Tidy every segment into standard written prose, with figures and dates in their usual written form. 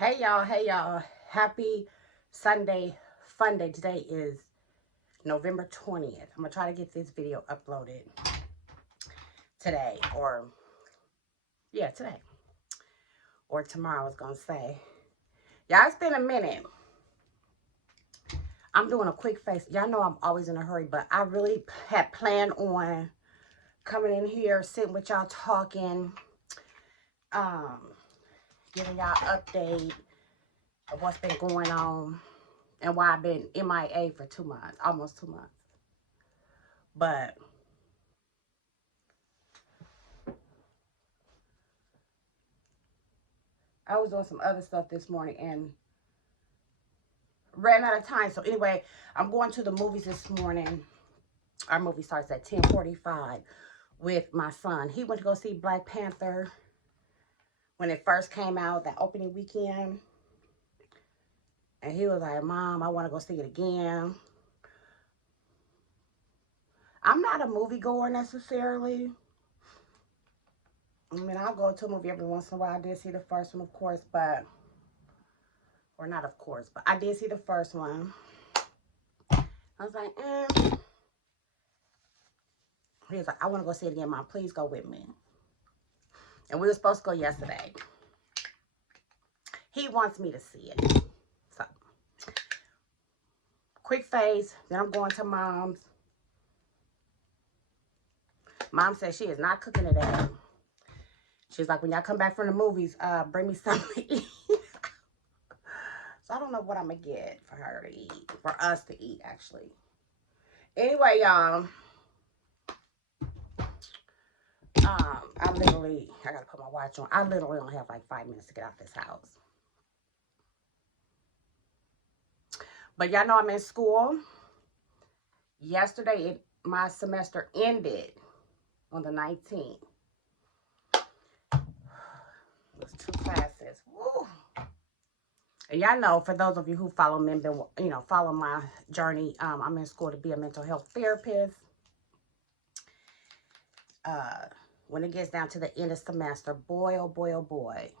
Hey y'all, happy Sunday fun day. Today is November 20th. I'm gonna try to get this video uploaded today, or yeah, today, or tomorrow. I was gonna say, yeah, it's been a minute. I'm doing a quick face. Y'all know I'm always in a hurry, but I really had planned on coming in here, sitting with y'all, talking, um, giving y'all update of what's been going on and why I've been MIA for 2 months, almost 2 months. But I was doing some other stuff this morning and ran out of time. So anyway, I'm going to the movies this morning. Our movie starts at 10:45 with my son. He went to go see Black Panther when it first came out, that opening weekend. And he was like, Mom, I want to go see it again. I'm not a moviegoer necessarily. I mean, I'll go to a movie every once in a while. I did see the first one, of course, but, or not of course, but I did see the first one. I was like, He was like, I want to go see it again, Mom. Please go with me. And we were supposed to go yesterday. He wants me to see it. So, quick face. Then I'm going to Mom's. Mom says she is not cooking today. She's like, when y'all come back from the movies, bring me something to eat. So I don't know what I'm going to get for her to eat. For us to eat, actually. Anyway, y'all. I got to put my watch on. I literally only have like 5 minutes to get out this house. But y'all know I'm in school. Yesterday, my semester ended on the 19th. It was 2 classes. Woo. And y'all know, for those of you who follow me and been, follow my journey, I'm in school to be a mental health therapist. When it gets down to the end of semester, boy, oh boy, oh boy,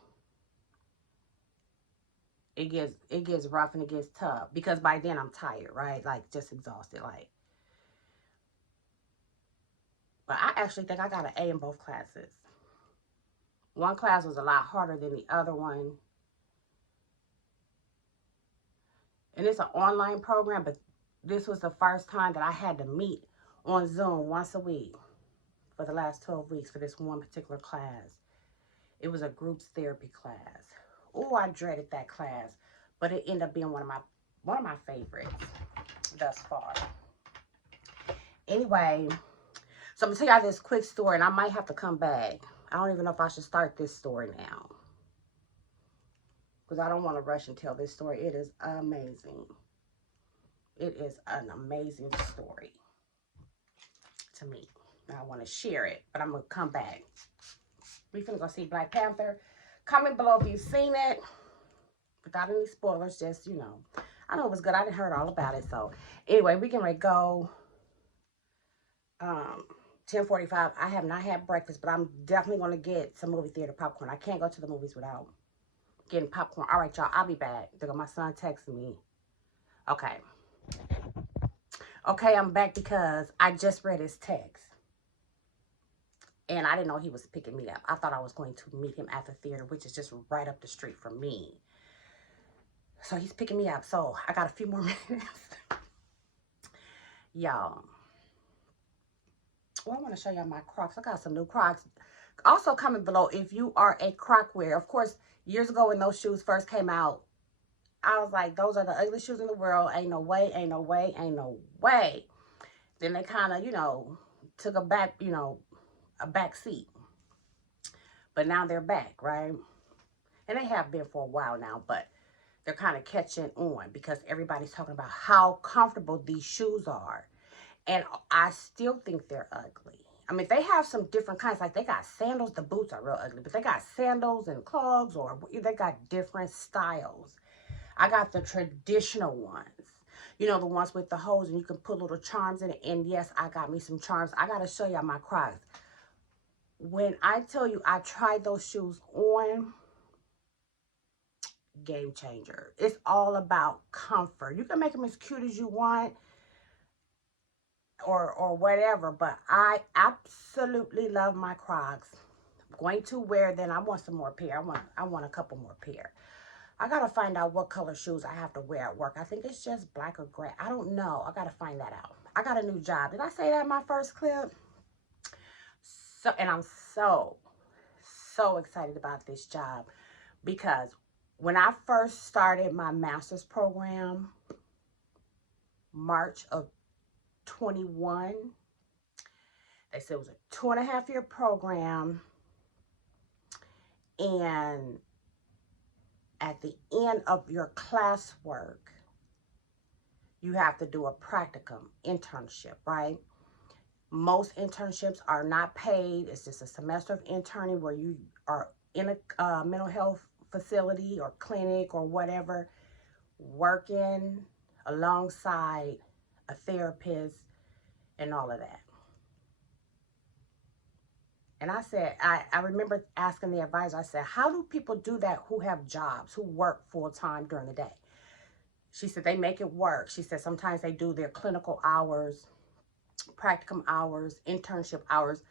it gets rough and it gets tough, because by then I'm tired, right? Like, just exhausted, like. But I actually think I got an A in both classes. One class was a lot harder than the other one. And it's an online program, but this was the first time that I had to meet on Zoom once a week for the last 12 weeks for this one particular class. It was a groups therapy class. Oh, I dreaded that class, but it ended up being one of my favorites thus far. Anyway, so I'm gonna tell y'all this quick story, and I might have to come back. I don't even know if I should start this story now, because I don't want to rush and tell this story. It is amazing. It is an amazing story to me. I want to share it, but I'm going to come back. We finna go see Black Panther. Comment below if you've seen it. Without any spoilers, just, I know it was good. I didn't heard all about it. So, anyway, we can go 10:45. I have not had breakfast, but I'm definitely going to get some movie theater popcorn. I can't go to the movies without getting popcorn. All right, y'all. I'll be back. My son texted me. Okay. Okay, I'm back because I just read his text. And I didn't know he was picking me up. I thought I was going to meet him at the theater, which is just right up the street from me. So he's picking me up. So I got a few more minutes. Y'all. Well, I want to show y'all my Crocs. I got some new Crocs. Also, comment below if you are a Croc wearer. Of course, years ago when those shoes first came out, I was like, those are the ugliest shoes in the world. Ain't no way, ain't no way, ain't no way. Then they kind of, took a back seat. But now they're back, right? And they have been for a while now, but they're kind of catching on because everybody's talking about how comfortable these shoes are. And I still think they're ugly. I mean, they have some different kinds. Like, they got sandals. The boots are real ugly. But they got sandals and clogs, or they got different styles. I got the traditional ones. The ones with the holes, and you can put little charms in it. And yes, I got me some charms. I got to show y'all my Crocs. When I tell you I tried those shoes on, game changer. It's all about comfort. You can make them as cute as you want or whatever, but I absolutely love my Crocs. I'm going to wear them. I want some more pair. I want a couple more pair. I gotta find out what color shoes I have to wear at work. I think it's just black or gray. I don't know. I gotta find that out. I got a new job. Did I say that in my first clip? So, and I'm so excited about this job because when I first started my master's program, March of 21, they said it was a 2.5-year program, and at the end of your classwork, you have to do a practicum internship, right? Most internships are not paid. It's just a semester of interning where you are in a mental health facility or clinic or whatever, working alongside a therapist and all of that. And I said, I remember asking the advisor, I said, how do people do that who have jobs, who work full time during the day? She said, they make it work. She said, sometimes they do their clinical hours, practicum hours, internship hours.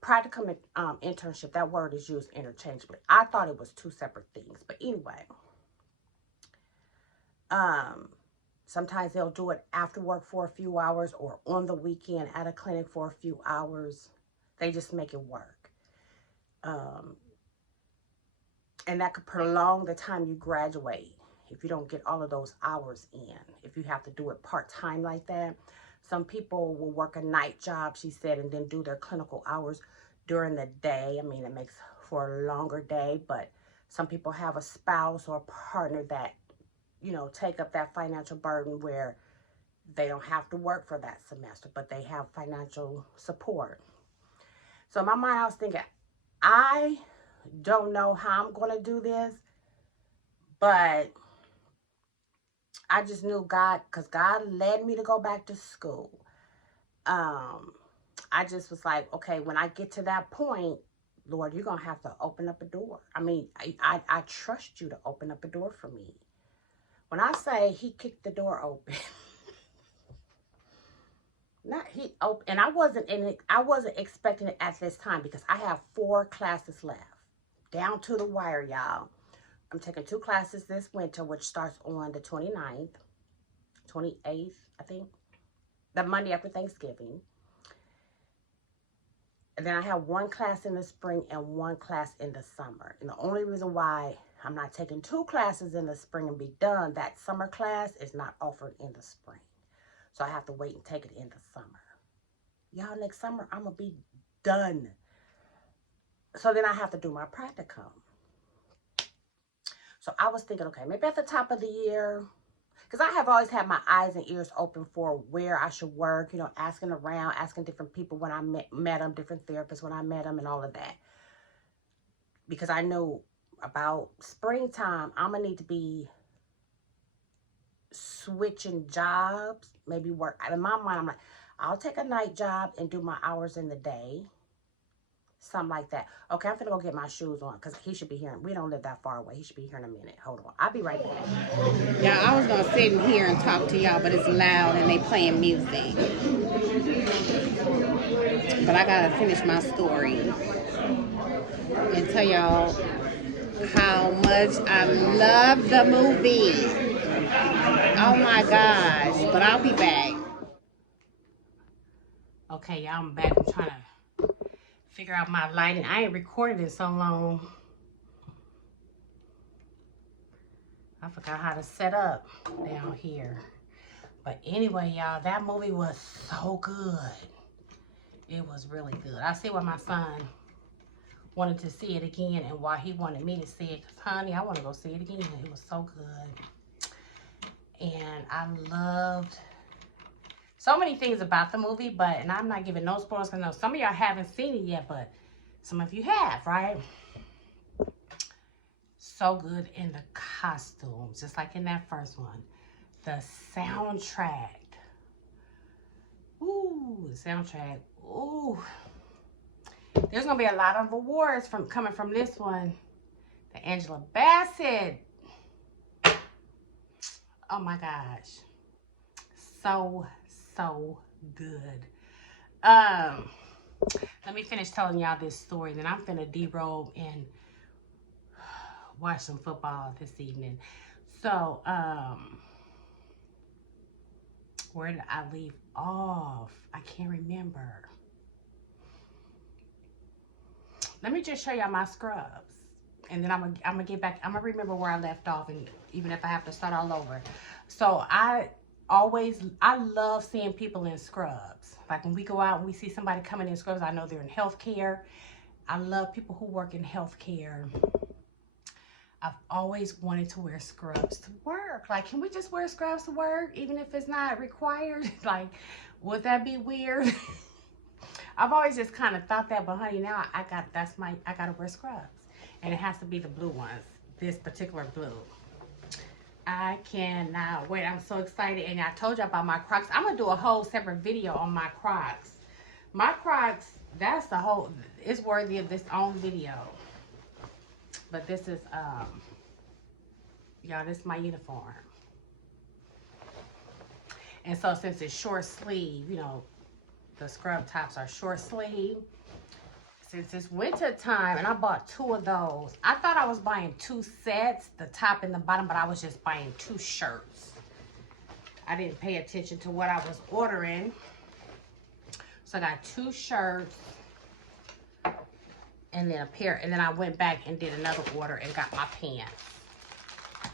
Practicum internship, that word is used interchangeably. I thought it was two separate things. But anyway, sometimes they'll do it after work for a few hours or on the weekend at a clinic for a few hours. They just make it work. And that could prolong the time you graduate if you don't get all of those hours in, if you have to do it part-time like that. Some people will work a night job, she said, and then do their clinical hours during the day. I mean, it makes for a longer day, but some people have a spouse or a partner that, you know, take up that financial burden where they don't have to work for that semester, but they have financial support. So in my mind, I was thinking, I don't know how I'm going to do this, but I just knew God, because God led me to go back to school. I just was like, okay, when I get to that point, Lord, you're going to have to open up a door. I mean, I trust you to open up a door for me. When I say he kicked the door open, and I wasn't expecting it at this time because I have 4 classes left. Down to the wire, y'all. I'm taking 2 classes this winter, which starts on the 29th, 28th, I think. The Monday after Thanksgiving. And then I have 1 class in the spring and 1 class in the summer. And the only reason why I'm not taking 2 classes in the spring and be done, that summer class is not offered in the spring. So I have to wait and take it in the summer. Y'all, next summer, I'm going to be done. So then I have to do my practicum. So I was thinking, okay, maybe at the top of the year, because I have always had my eyes and ears open for where I should work, you know, asking around, asking different people when I met them, different therapists when I met them and all of that. Because I knew about springtime, I'm going to need to be switching jobs, maybe work. In my mind, I'm like, I'll take a night job and do my hours in the day. Something like that. Okay, I'm finna go get my shoes on because he should be here. We don't live that far away. He should be here in a minute. Hold on. I'll be right back. Yeah, I was going to sit in here and talk to y'all, but it's loud and they playing music. But I got to finish my story and tell y'all how much I love the movie. Oh my gosh. But I'll be back. Okay, y'all, I'm back. I'm trying to figure out my lighting. I ain't recorded in so long. I forgot how to set up down here. But anyway, y'all, that movie was so good. It was really good. I see why my son wanted to see it again and why he wanted me to see it. Because, honey, I want to go see it again. It was so good. And I loved so many things about the movie, and I'm not giving no spoilers because I know some of y'all haven't seen it yet, but some of you have, right? So good in the costumes, just like in that first one. The soundtrack. Ooh, the soundtrack. Ooh. There's going to be a lot of awards coming from this one The Angela Bassett. Oh my gosh. So good. Let me finish telling y'all this story, then I'm finna derobe and watch some football this evening. So, where did I leave off? I can't remember. Let me just show y'all my scrubs. And then I'm gonna get back. I'm gonna remember where I left off, and even if I have to start all over. So I love seeing people in scrubs. Like when we go out and we see somebody coming in scrubs, I know they're in healthcare. I love people who work in healthcare. I've always wanted to wear scrubs to work. Like, can we just wear scrubs to work, even if it's not required? Like, would that be weird? I've always just kind of thought that, but honey, now I gotta wear scrubs. And it has to be the blue ones, this particular blue. I cannot wait. I'm so excited. And I told you about my Crocs. I'm gonna do a whole separate video on my Crocs. My Crocs, it's worthy of this own video. But this is, y'all, this is my uniform. And so since it's short sleeve, you know, the scrub tops are short sleeve. Since it's winter time, and I bought 2 of those. I thought I was buying 2 sets, the top and the bottom, but I was just buying 2 shirts. I didn't pay attention to what I was ordering. So I got 2 shirts and then a pair, and then I went back and did another order and got my pants.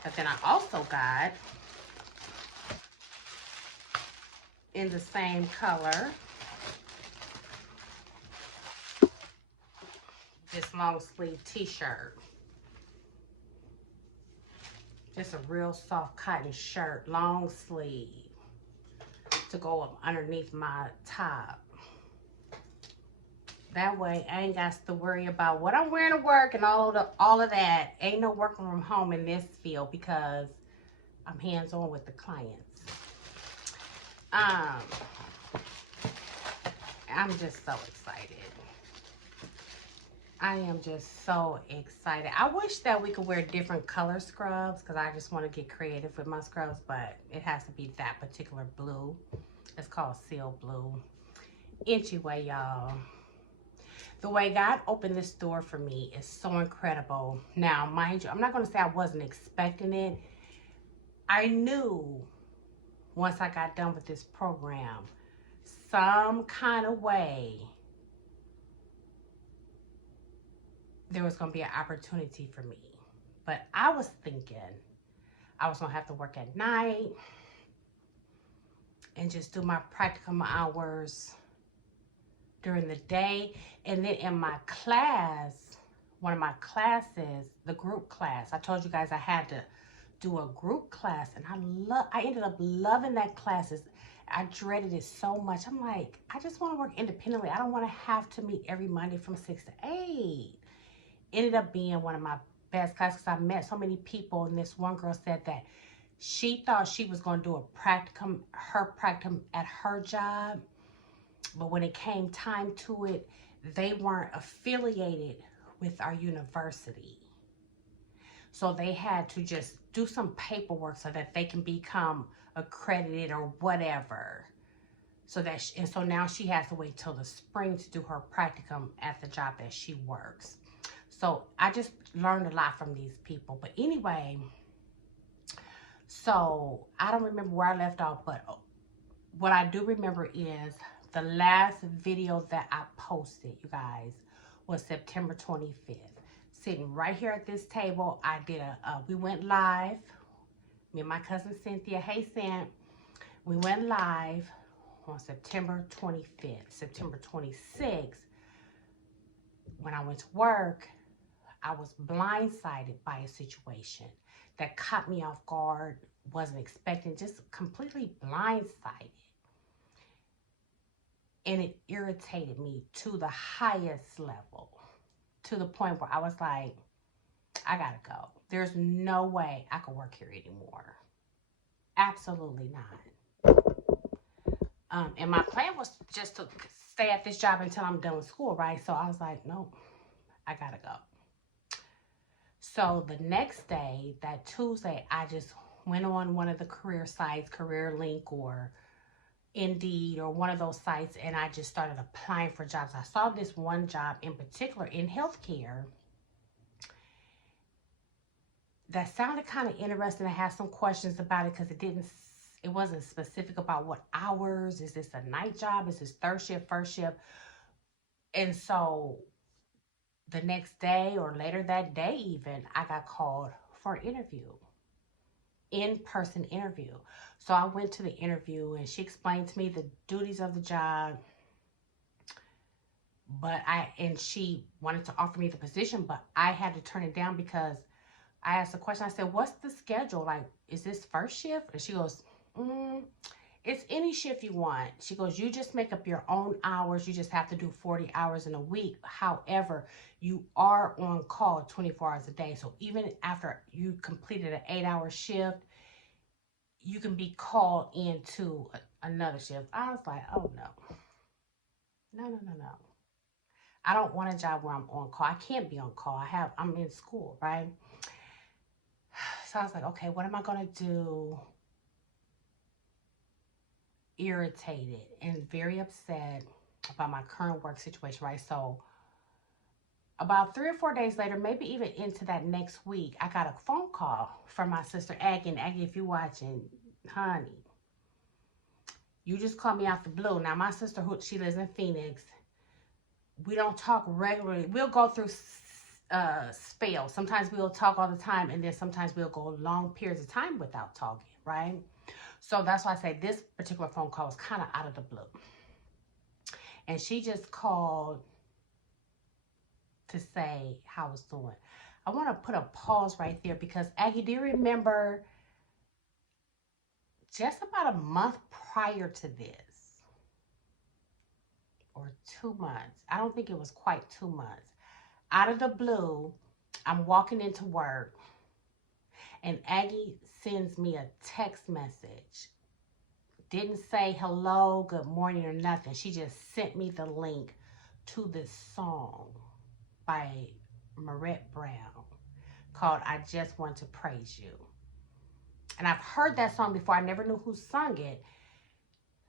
But then I also got, in the same color, this long sleeve t-shirt. Just a real soft cotton shirt, long sleeve, to go up underneath my top. That way I ain't got to worry about what I'm wearing to work and all of that. Ain't no working from home in this field because I'm hands-on with the clients. I'm just so excited. I am just so excited. I wish that we could wear different color scrubs because I just want to get creative with my scrubs, but it has to be that particular blue. It's called Seal Blue. Anyway, y'all, the way God opened this door for me is so incredible. Now, mind you, I'm not going to say I wasn't expecting it. I knew once I got done with this program, some kind of way, there was going to be an opportunity for me. But I was thinking I was going to have to work at night and just do my practicum hours during the day. And then in my class, one of my classes, the group class, I told you guys I had to do a group class, and I ended up loving that class. I dreaded it so much. I'm like, I just want to work independently. I don't want to have to meet every Monday from 6 to 8. Ended up being one of my best classes because I met so many people, and this one girl said that she thought she was going to do a practicum at her job, but when it came time to it, they weren't affiliated with our university. So they had to just do some paperwork so that they can become accredited or whatever. And so now she has to wait till the spring to do her practicum at the job that she works. So I just learned a lot from these people. But anyway, so I don't remember where I left off, but what I do remember is the last video that I posted, you guys, was September 25th. Sitting right here at this table, I did we went live. Me and my cousin Cynthia, hey Cynth, we went live on September 25th. September 26th, when I went to work, I was blindsided by a situation that caught me off guard, wasn't expecting, just completely blindsided. And it irritated me to the highest level, to the point where I was like, I gotta go. There's no way I can work here anymore. Absolutely not. And my plan was just to stay at this job until I'm done with school, right? So I was like, nope, I gotta go. So the next day, that Tuesday, I just went on one of the career sites, Career Link or Indeed or one of those sites, and I just started applying for jobs. I saw this one job in particular in healthcare that sounded kind of interesting. I had some questions about it because it wasn't specific about what hours. Is this a night job? Is this third shift, first shift? And so the next day or later that day even, I got called for an interview, in-person interview. So I went to the interview and she explained to me the duties of the job, and she wanted to offer me the position, but I had to turn it down because I asked a question. I said, what's the schedule? Like, is this first shift? And she goes, it's any shift you want. She goes, you just make up your own hours. You just have to do 40 hours in a week. However, you are on call 24 hours a day. So even after you completed an 8-hour shift, you can be called into another shift. I was like, oh no. No. I don't want a job where I'm on call. I can't be on call. I'm in school, right? So I was like, okay, what am I going to do? Irritated and very upset about my current work situation, right? So about 3 or 4 days later, maybe even into that next week, I got a phone call from my sister Aggie. And Aggie, if you're watching, honey, you just called me out the blue. Now, my sister, she lives in Phoenix. We don't talk regularly. We'll go through spells. Sometimes we'll talk all the time, and then sometimes we'll go long periods of time without talking, right? So that's why I say this particular phone call was kind of out of the blue. And she just called to say how I was doing. I want to put a pause right there because, Aggie, do you remember just about a month prior to this, or 2 months, I don't think it was quite 2 months, out of the blue, I'm walking into work and Aggie sends me a text message. Didn't say hello, good morning, or nothing. She just sent me the link to this song by Marette Brown called I Just Want to Praise You. And I've heard that song before. I never knew who sung it.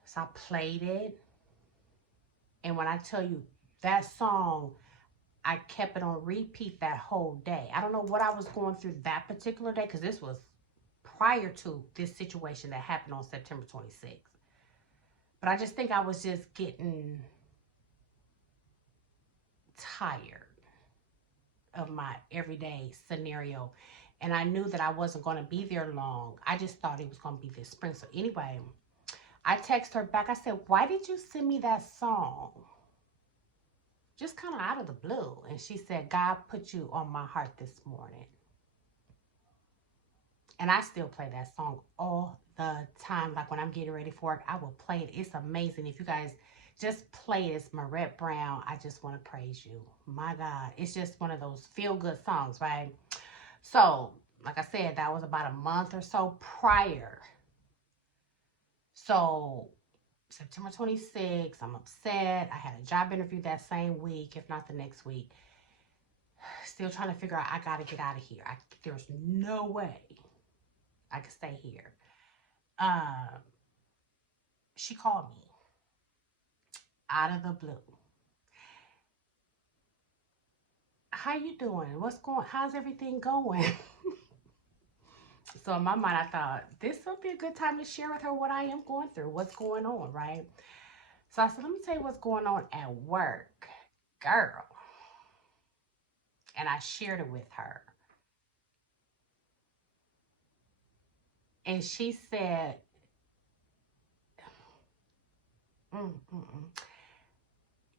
So I played it. And when I tell you that song, I kept it on repeat that whole day. I don't know what I was going through that particular day because this was prior to this situation that happened on September 26th. But I just think I was just getting tired of my everyday scenario. And I knew that I wasn't going to be there long. I just thought it was going to be this spring. So anyway, I texted her back. I said, why did you send me that song? Just kind of out of the blue. And she said, God put you on my heart this morning. And I still play that song all the time. Like when I'm getting ready for work, I will play it. It's amazing. If you guys just play it, it's Marette Brown, I Just Want to Praise You. My God. It's just one of those feel-good songs, right? So, like I said, that was about a month or so prior. So, September 26th, I'm upset. I had a job interview that same week, if not the next week. Still trying to figure out, I got to get out of here. There's no way I could stay here. She called me out of the blue. How you doing? How's everything going? So in my mind, I thought this would be a good time to share with her what I am going through, what's going on, right? So I said, let me tell you what's going on at work, girl. And I shared it with her. And she said,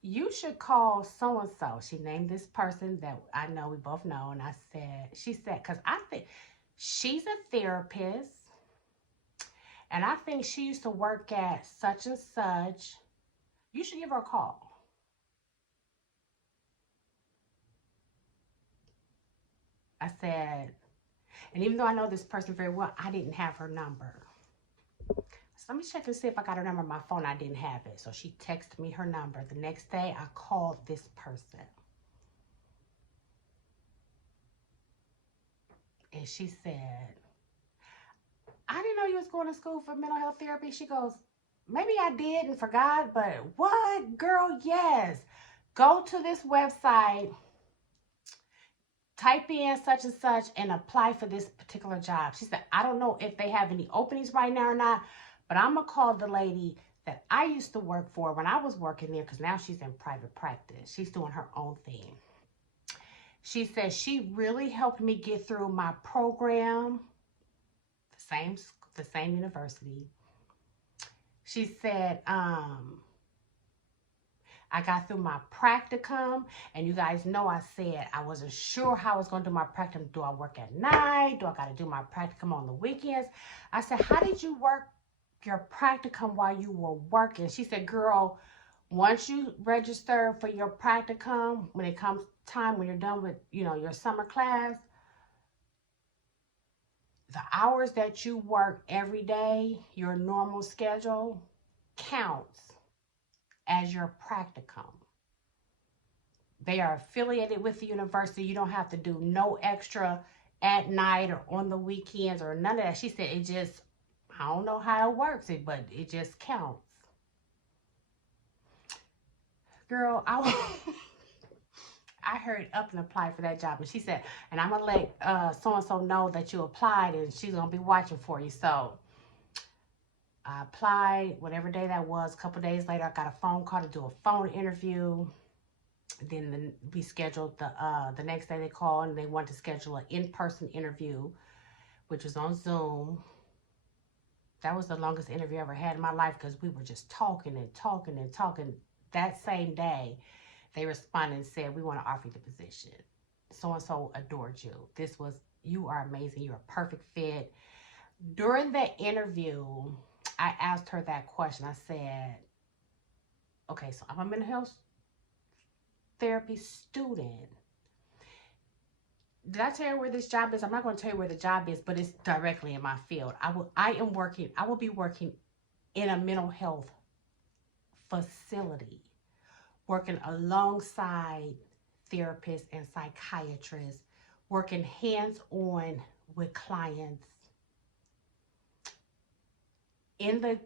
you should call so-and-so. She named this person that I know, we both know. And she said, because I think she's a therapist. And I think she used to work at such and such. You should give her a call. I said, and even though I know this person very well, I didn't have her number. So let me check and see if I got her number on my phone. I didn't have it. So she texted me her number. The next day, I called this person. And she said, I didn't know you was going to school for mental health therapy. She goes, maybe I did and forgot, but what? Girl, yes. Go to this website, type in such and such, and apply for this particular job. She said, I don't know if they have any openings right now or not, but I'm going to call the lady that I used to work for when I was working there, because now she's in private practice. She's doing her own thing. She said she really helped me get through my program, the same university. She said, I got through my practicum, and you guys know I said I wasn't sure how I was going to do my practicum. Do I work at night? Do I got to do my practicum on the weekends? I said, how did you work your practicum while you were working? She said, girl, once you register for your practicum, when it comes time, when you're done with, your summer class, the hours that you work every day, your normal schedule, counts as your practicum. They are affiliated with the university. You don't have to do no extra at night or on the weekends or none of that. She said it just, I don't know how it works, but it just counts. Girl, I hurried up and applied for that job. And she said, and I'm going to let so-and-so know that you applied, and she's going to be watching for you. So I applied, whatever day that was. A couple days later, I got a phone call to do a phone interview. Then we scheduled the next day they called, and they wanted to schedule an in-person interview, which was on Zoom. That was the longest interview I ever had in my life, because we were just talking and talking and talking. That same day, they responded and said, we want to offer you the position. So-and-so adored you. You are amazing. You're a perfect fit. During the interview, I asked her that question. I said, okay, so I'm a mental health therapy student. Did I tell you where this job is? I'm not going to tell you where the job is, but it's directly in my field. I will be working in a mental health facility, working alongside therapists and psychiatrists, working hands-on with clients. In the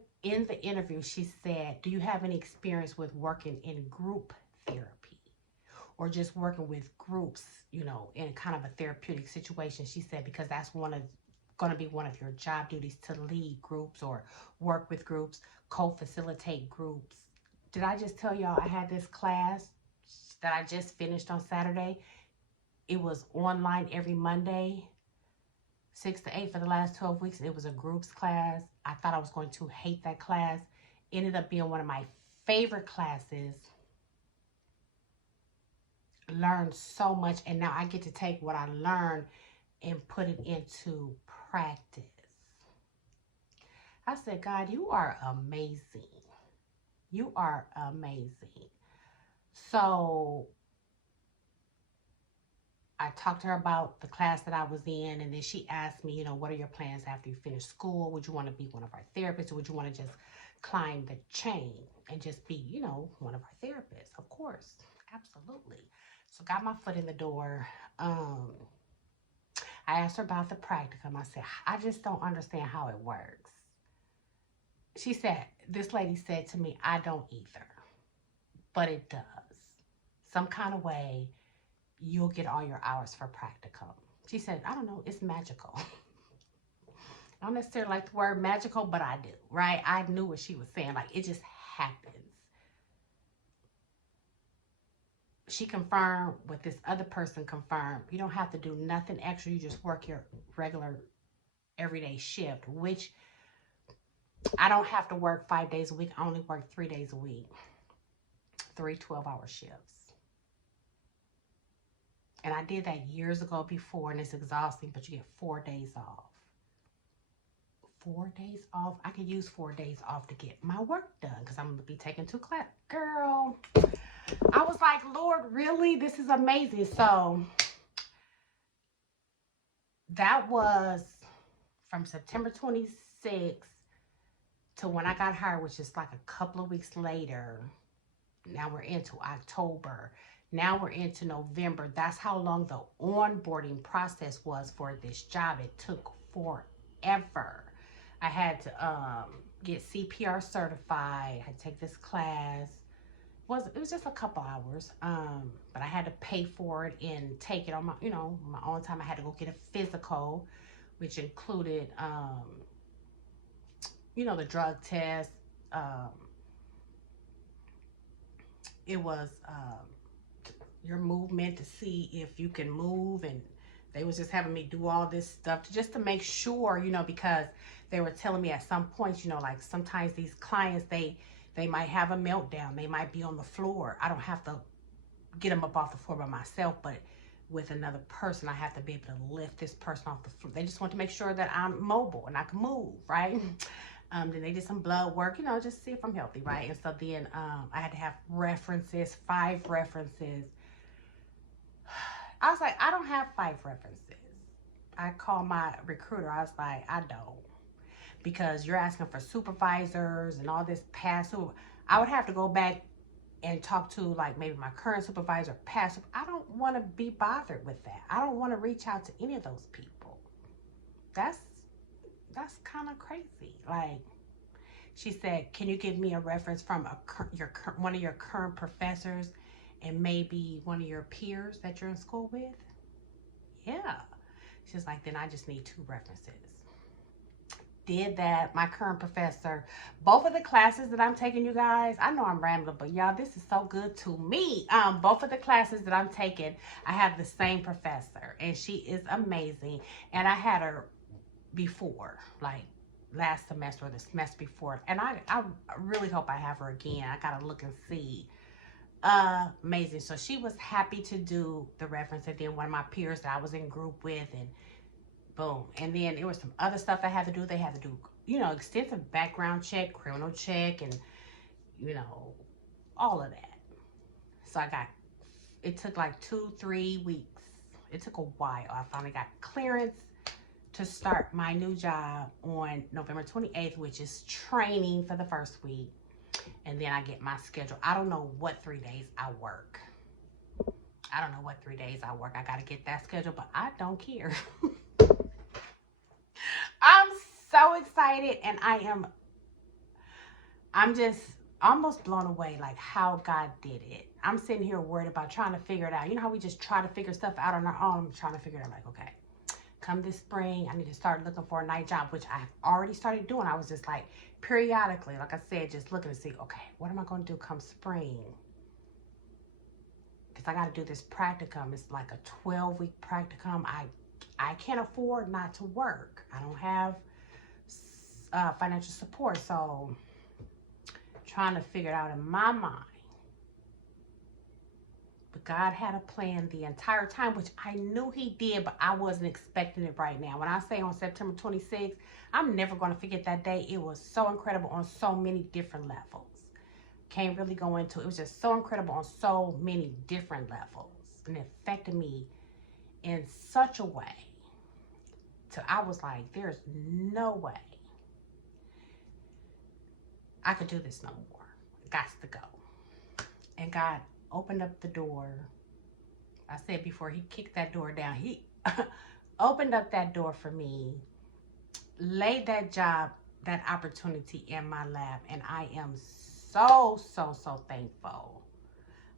interview, she said, do you have any experience with working in group therapy or just working with groups, in kind of a therapeutic situation? She said, because that's going to be one of your job duties, to lead groups or work with groups, co-facilitate groups. Did I just tell y'all I had this class that I just finished on Saturday? It was online every Monday, 6 to 8 for the last 12 weeks. It was a groups class. I thought I was going to hate that class. Ended up being one of my favorite classes. Learned so much, and now I get to take what I learned and put it into practice. I said, God, you are amazing. You are amazing. So I talked to her about the class that I was in, and then she asked me, what are your plans after you finish school? Would you want to be one of our therapists, or would you want to just climb the chain and just be, one of our therapists? Of course, absolutely. So got my foot in the door. I asked her about the practicum. I said, I just don't understand how it works. She said, this lady said to me, I don't either, but it does. Some kind of way, you'll get all your hours for practicum. She said, I don't know, it's magical. I don't necessarily like the word magical, but I do, right? I knew what she was saying. Like, it just happens. She confirmed what this other person confirmed. You don't have to do nothing extra. You just work your regular everyday shift, which I don't have to work 5 days a week. I only work 3 days a week. 3 12-hour shifts. And I did that years ago before, and it's exhausting, but you get 4 days off. 4 days off? I could use 4 days off to get my work done, because I'm going to be taking 2 classes. Girl, I was like, Lord, really? This is amazing. So that was from September 26th to when I got hired, which is like a couple of weeks later. Now we're into October. Now we're into November. That's how long the onboarding process was for this job. It took forever. I had to get CPR certified. I had to take this class. It was just a couple hours, but I had to pay for it and take it on my, my own time. I had to go get a physical, which included the drug test. It was your movement to see if you can move, and they was just having me do all this stuff just to make sure, because they were telling me at some points, like sometimes these clients, they might have a meltdown. They might be on the floor. I don't have to get them up off the floor by myself, but with another person, I have to be able to lift this person off the floor. They just want to make sure that I'm mobile and I can move, right? Then they did some blood work, just see if I'm healthy, right? And so then I had to have references, 5 references. I was like, I don't have 5 references. I called my recruiter. I was like, I don't. Because you're asking for supervisors and all this past. I would have to go back and talk to like maybe my current supervisor, past. I don't want to be bothered with that. I don't want to reach out to any of those people. That's kind of crazy. Like, she said, can you give me a reference from one of your current professors and maybe one of your peers that you're in school with? Yeah. She's like, then I just need 2 references. Did that. My current professor, both of the classes that I'm taking, you guys, I know I'm rambling, but y'all, this is so good to me. Both of the classes that I'm taking, I have the same professor, and she is amazing. And I had her before, like last semester or the semester before, and I really hope I have her again. I gotta look and see. Amazing. So she was happy to do the reference, and then one of my peers that I was in group with, and boom. And then there was some other stuff I had to do. They had to do, extensive background check, criminal check, and, all of that. So it took like 2-3 weeks. It took a while. I finally got clearance to start my new job on November 28th, which is training for the first week. And then I get my schedule. I don't know what 3 days I work. I got to get that schedule, but I don't care. I'm so excited, and I'm just almost blown away, like how God did it. I'm sitting here worried about trying to figure it out. You know how we just try to figure stuff out on our own? I'm trying to figure it out, like, okay, come this spring, I need to start looking for a night job, which I've already started doing. I was just like, periodically, like I said, just looking to see, okay, what am I going to do come spring? Because I got to do this practicum. It's like a 12-week practicum. I can't afford not to work. I don't have financial support, so trying to figure it out in my mind. But God had a plan the entire time, which I knew he did, but I wasn't expecting it right now. When I say on September 26th, I'm never going to forget that day. It was so incredible on so many different levels. Can't really go into it. It was just so incredible on so many different levels. And it affected me in such a way. So I was like, there's no way I could do this no more. Got to go. And God opened up the door. I said before, he kicked that door down. He opened up that door for me, laid that job, that opportunity in my lap, and I am so thankful.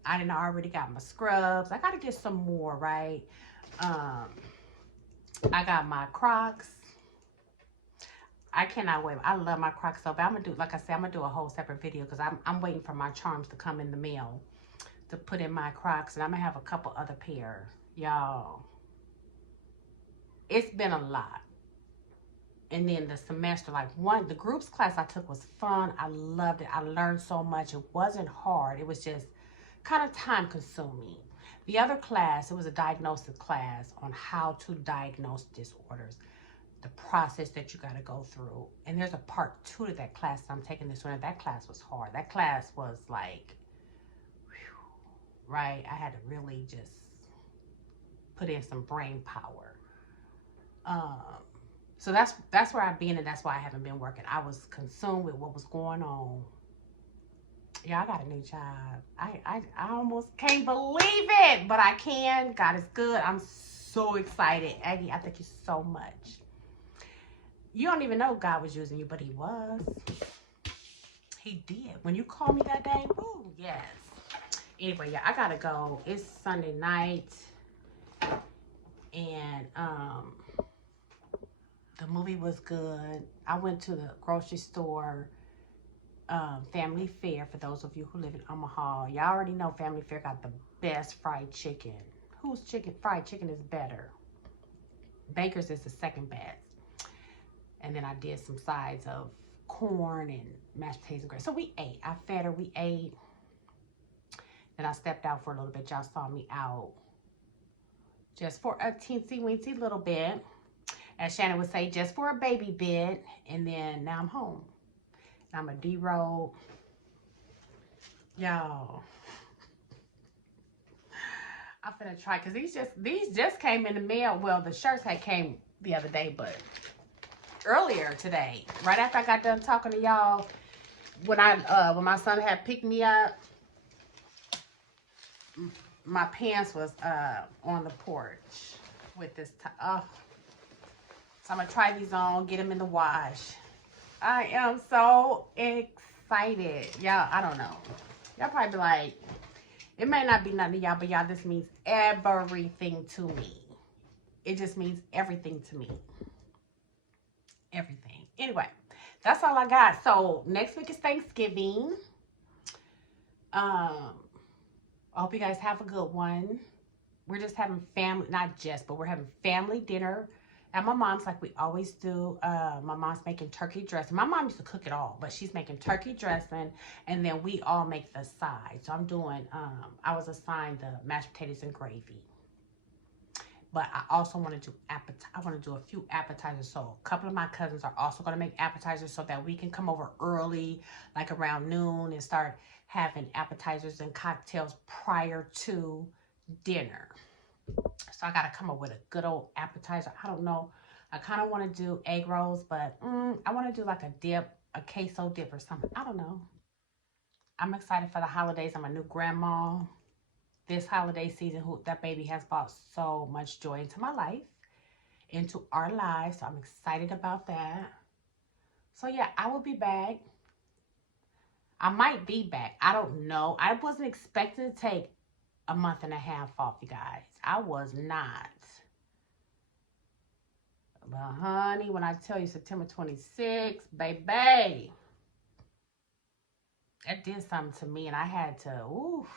I done already got my scrubs. I got to get some more, right? I got my Crocs. I cannot wait. I love my Crocs so bad. I'm going to do, like I said, I'm going to do a whole separate video because I'm waiting for my charms to come in the mail to put in my Crocs. And I'm going to have a couple other pair. Y'all, it's been a lot. And then the semester, the groups class I took was fun. I loved it. I learned so much. It wasn't hard. It was just kind of time consuming. The other class, it was a diagnosis class on how to diagnose disorders. The process that you got to go through. And there's a part 2 to that class that I'm taking this one. That class was hard. That class was like, whew, right? I had to really just put in some brain power. So that's where I've been, and that's why I haven't been working. I was consumed with what was going on Yeah, I got a new job. I almost can't believe it, but I can. God is good. I'm so excited. Aggie, I thank you so much. You don't even know God was using you, but he was. He did. When you called me that day, woo, yes. Anyway, yeah, I gotta go. It's Sunday night. And the movie was good. I went to the grocery store, Family Fare, for those of you who live in Omaha. Y'all already know Family Fare got the best fried chicken. Whose fried chicken is better? Baker's is the second best. And then I did some sides of corn and mashed potatoes and grits. So we ate. I fed her. We ate. Then I stepped out for a little bit. Y'all saw me out just for a teensy weensy little bit. As Shannon would say, just for a baby bit. And then now I'm home. I'm a D-road. Y'all, I'm finna try, because these just came in the mail. Well, the shirts had came the other day, but earlier today, right after I got done talking to y'all, when my son had picked me up, my pants was on the porch with this. So I'm gonna try these on, get them in the wash. I am so excited, y'all. I don't know. Y'all probably be like, it may not be nothing to y'all, but y'all, this means everything to me. It just means everything to me. Everything. Anyway, that's all I got. So next week is Thanksgiving. I hope you guys have a good one. We're just having family, not just, but we're having family dinner at my mom's like we always do. My mom's making turkey dressing. My mom used to cook it all, but she's making turkey dressing, and then we all make the side. So I'm doing, I was assigned the mashed potatoes and gravy. But I also want to do I want to do a few appetizers. So a couple of my cousins are also going to make appetizers so that we can come over early, like around noon, and start having appetizers and cocktails prior to dinner. So I got to come up with a good old appetizer. I don't know. I kind of want to do egg rolls, but I want to do like a dip, a queso dip or something. I don't know. I'm excited for the holidays. I'm a new grandma. This holiday season, that baby has brought so much joy into my life, into our lives. So I'm excited about that. So yeah, I will be back. I might be back. I don't know. I wasn't expecting to take a month and a half off, you guys. I was not. But honey, when I tell you September 26th, baby, that did something to me, and I had to, oof.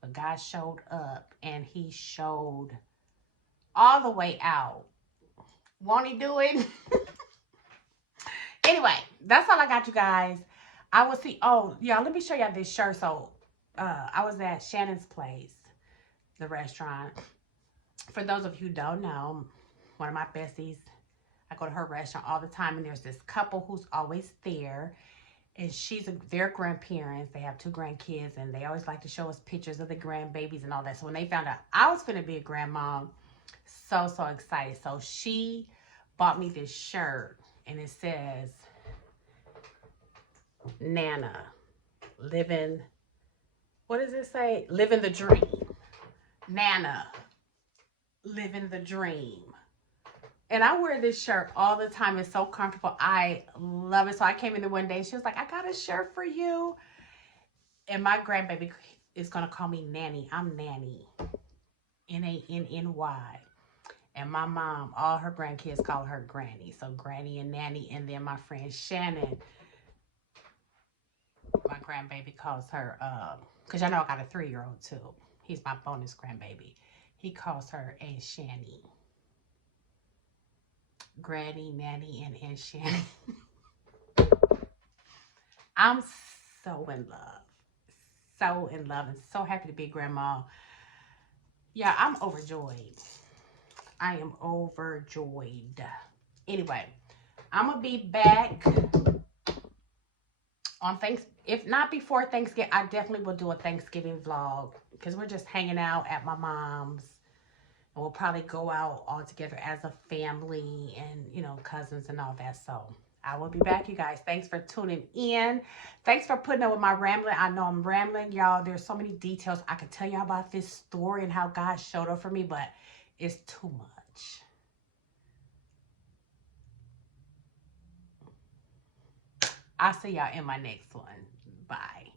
But God showed up, and he showed all the way out. Won't he do it? Anyway, that's all I got, you guys. I will see. Oh, yeah, let me show y'all this shirt. So, I was at Shannon's Place, the restaurant. For those of you who don't know, one of my besties, I go to her restaurant all the time, and there's this couple who's always there. And their grandparents. They have 2 grandkids, and they always like to show us pictures of the grandbabies and all that. So when they found out I was going to be a grandma, so excited. So she bought me this shirt, and it says, Nana, living, what does it say? Living the dream. Nana, living the dream. And I wear this shirt all the time. It's so comfortable. I love it. So I came in there one day. She was like, I got a shirt for you. And my grandbaby is going to call me Nanny. I'm Nanny. Nanny. And my mom, all her grandkids call her Granny. So Granny and Nanny. And then my friend Shannon, my grandbaby calls her, because I know I got a 3-year-old too. He's my bonus grandbaby. He calls her Aunt Shanny. Granny, Nanny, and Aunt Shanny. I'm so in love. So in love and so happy to be a grandma. Yeah, I'm overjoyed. I am overjoyed. Anyway, I'm going to be back on Thanksgiving. If not before Thanksgiving, I definitely will do a Thanksgiving vlog because we're just hanging out at my mom's. And we'll probably go out all together as a family and, you know, cousins and all that. So I will be back, you guys. Thanks for tuning in. Thanks for putting up with my rambling. I know I'm rambling, y'all. There's so many details I could tell you about this story and how God showed up for me, but it's too much. I'll see y'all in my next one. Bye.